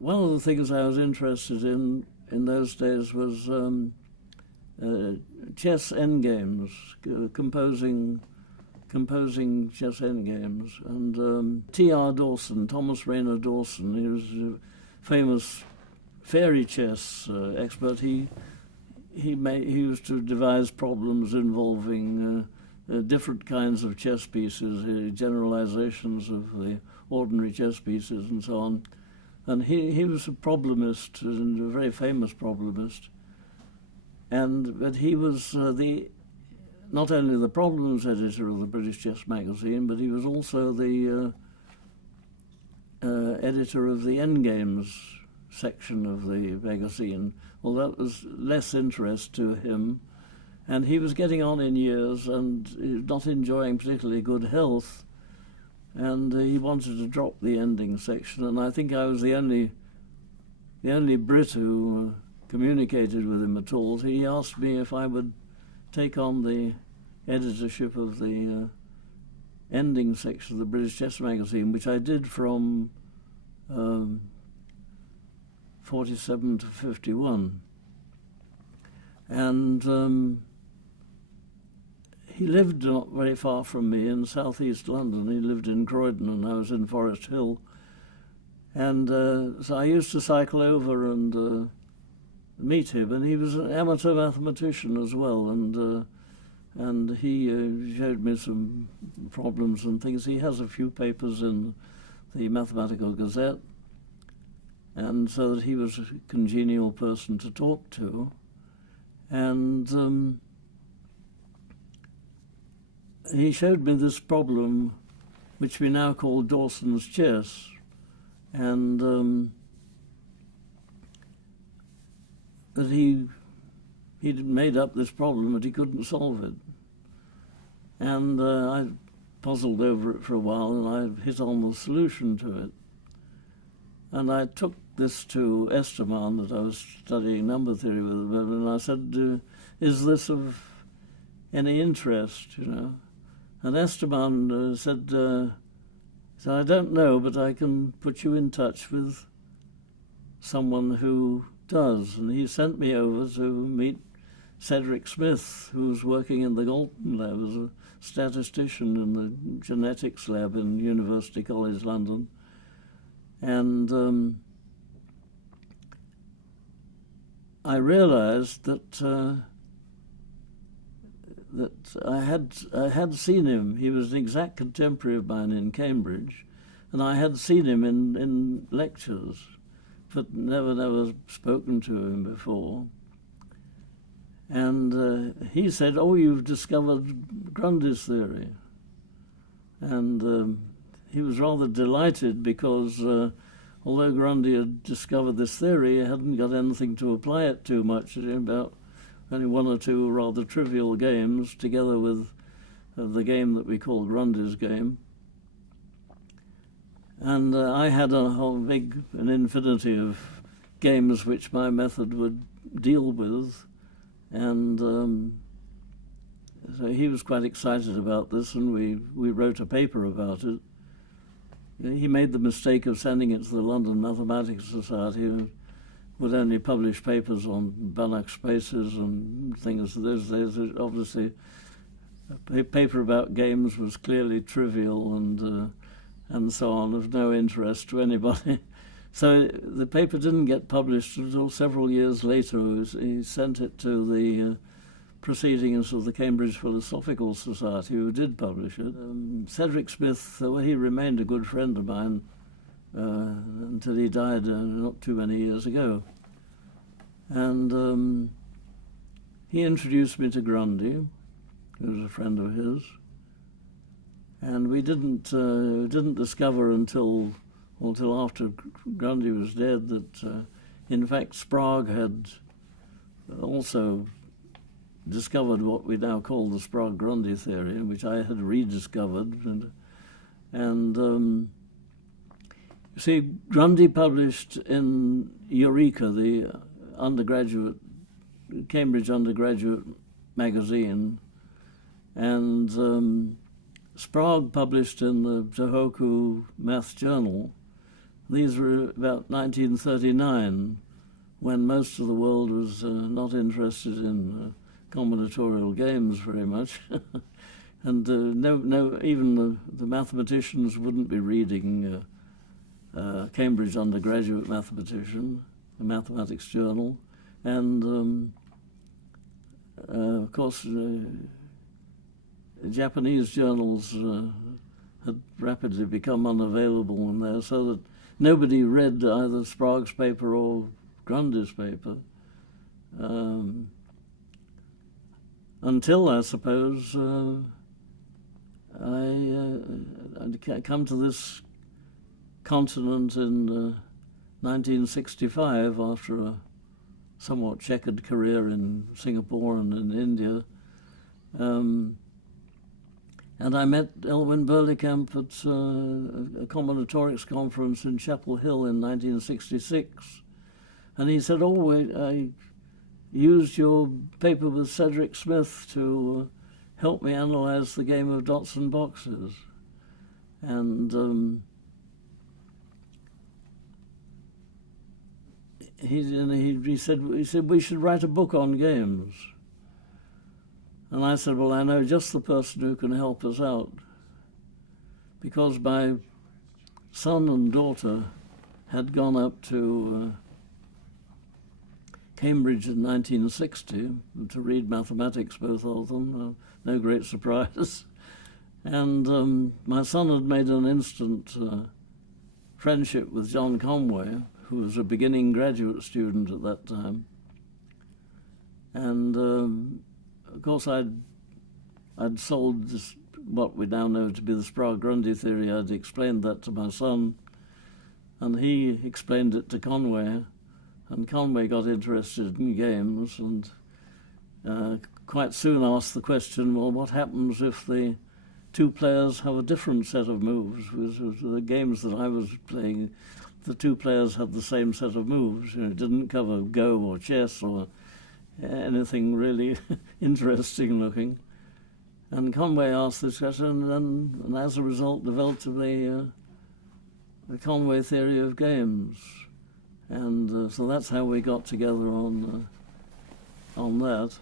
One of the things I was interested in those days was chess endgames, composing chess endgames. And T.R. Dawson, Thomas Rayner Dawson, he was a famous fairy chess expert. He used to devise problems involving different kinds of chess pieces, generalizations of the ordinary chess pieces and so on. And he was a problemist, and a very famous problemist. But he was not only the problems editor of the British Chess magazine, but he was also the editor of the endgames section of the magazine. Well, that was less interest to him, and he was getting on in years and not enjoying particularly good health, and he wanted to drop the ending section. And I think I was the only Brit who communicated with him at all. He asked me if I would take on the editorship of the ending section of the British Chess magazine, which I did from 47 to 51. And he lived not very far from me in southeast London. He lived in Croydon and I was in Forest Hill. And so I used to cycle over and meet him, and he was an amateur mathematician as well, and he showed me some problems and things. He has a few papers in the Mathematical Gazette, and so that he was a congenial person to talk to. And he showed me this problem, which we now call Dawson's chess, and that he'd made up this problem, but he couldn't solve it. And I puzzled over it for a while, and I hit on the solution to it. And I took this to Esteban, that I was studying number theory with him, and I said, is this of any interest, you know? And Esteban said, I don't know, but I can put you in touch with someone who does. And he sent me over to meet Cedric Smith, who was working in the Galton lab as a statistician in the genetics lab in University College London. And I realized that I had seen him. He was an exact contemporary of mine in Cambridge, and I had seen him in lectures, but never spoken to him before. And he said, "Oh, you've discovered Grundy's theory." And he was rather delighted because although Grundy had discovered this theory, he hadn't got anything to apply it to much, about only one or two rather trivial games, together with the game that we call Grundy's game. And I had an infinity of games which my method would deal with, and so he was quite excited about this, and we wrote a paper about it. He made the mistake of sending it to the London Mathematics Society, who would only publish papers on Banach spaces and things. Those days, obviously, a paper about games was clearly trivial and so on, of no interest to anybody. So the paper didn't get published until several years later. He sent it to the Proceedings of the Cambridge Philosophical Society, who did publish it. Cedric Smith, well, he remained a good friend of mine until he died not too many years ago. And he introduced me to Grundy, who was a friend of his. And we didn't discover until after Grundy was dead that, in fact, Sprague had also discovered what we now call the Sprague-Grundy theory, which I had rediscovered. And you see, Grundy published in Eureka, the Cambridge undergraduate magazine, and Sprague published in the Tohoku Math Journal, these were about 1939, when most of the world was not interested in combinatorial games very much. And even the mathematicians wouldn't be reading Cambridge Undergraduate Mathematician, a mathematics journal. And of course, Japanese journals had rapidly become unavailable in there, so that nobody read either Sprague's paper or Grundy's paper. Until, I suppose, I'd come to this continent in 1965 after a somewhat checkered career in Singapore and in India. And I met Elwyn Burleycamp at a combinatorics conference in Chapel Hill in 1966. And he said, oh, I used your paper with Cedric Smith to help me analyze the game of dots and boxes. And he said we should write a book on games. And I said, well, I know just the person who can help us out, because my son and daughter had gone up to Cambridge in 1960 to read mathematics, both of them, no great surprise. And my son had made an instant friendship with John Conway, who was a beginning graduate student at that time. And of course, I'd sold this, what we now know to be the Sprague-Grundy theory. I'd explained that to my son, and he explained it to Conway, and Conway got interested in games, and quite soon asked the question, well, what happens if the two players have a different set of moves? With the games that I was playing, the two players had the same set of moves. It didn't cover Go or chess or anything really interesting looking. And Conway asked this question, and as a result developed the Conway theory of games. And so that's how we got together on that.